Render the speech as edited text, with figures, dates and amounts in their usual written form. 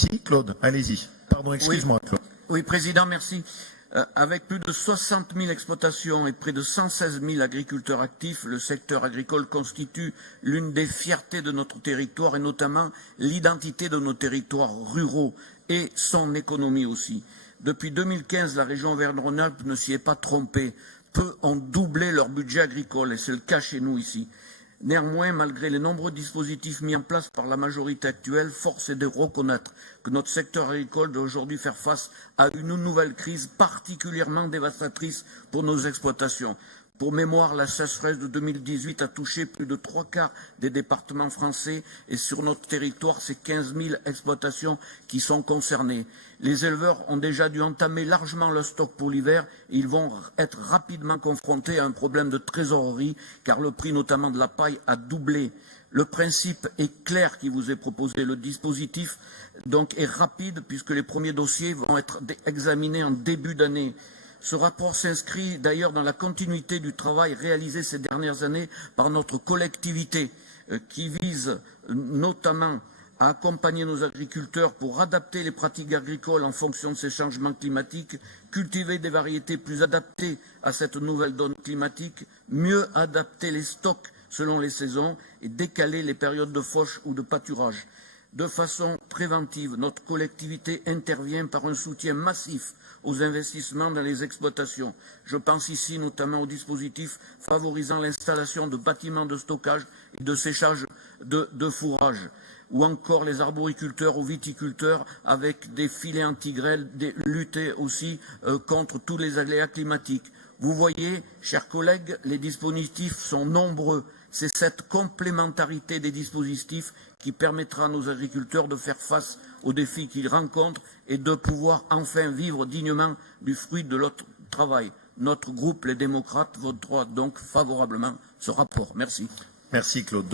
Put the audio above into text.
Si, Claude, allez-y. Pardon, excuse-moi, Claude. Oui, Président, merci. Avec plus de 60 000 exploitations et près de 116 000 agriculteurs actifs, le secteur agricole constitue l'une des fiertés de notre territoire et notamment l'identité de nos territoires ruraux et son économie aussi. Depuis 2015, la région Auvergne-Rhône-Alpes ne s'y est pas trompée. Peu ont doublé leur budget agricole et c'est le cas chez nous ici. Néanmoins, malgré les nombreux dispositifs mis en place par la majorité actuelle, force est de reconnaître que notre secteur agricole doit aujourd'hui faire face à une nouvelle crise particulièrement dévastatrice pour nos exploitations. Pour mémoire, la sécheresse de 2018 a touché plus de 3/4 des départements français et sur notre territoire, c'est 15 000 exploitations qui sont concernées. Les éleveurs ont déjà dû entamer largement leur stock pour l'hiver et ils vont être rapidement confrontés à un problème de trésorerie car le prix notamment de la paille a doublé. Le principe est clair qui vous est proposé. Le dispositif donc est rapide puisque les premiers dossiers vont être examinés en début d'année. Ce rapport s'inscrit d'ailleurs dans la continuité du travail réalisé ces dernières années par notre collectivité qui vise notamment à accompagner nos agriculteurs pour adapter les pratiques agricoles en fonction de ces changements climatiques, cultiver des variétés plus adaptées à cette nouvelle donne climatique, mieux adapter les stocks selon les saisons et décaler les périodes de fauche ou de pâturage. De façon préventive, notre collectivité intervient par un soutien massif aux investissements dans les exploitations. Je pense ici notamment au dispositif favorisant l'installation de bâtiments de stockage et de séchage de fourrage, ou encore les arboriculteurs ou viticulteurs avec des filets anti-grêle, lutter aussi contre tous les aléas climatiques. Vous voyez, chers collègues, les dispositifs sont nombreux. C'est cette complémentarité des dispositifs qui permettra à nos agriculteurs de faire face aux défis qu'ils rencontrent et de pouvoir enfin vivre dignement du fruit de leur travail. Notre groupe, les démocrates, votera donc favorablement ce rapport. Merci. Merci, Claude.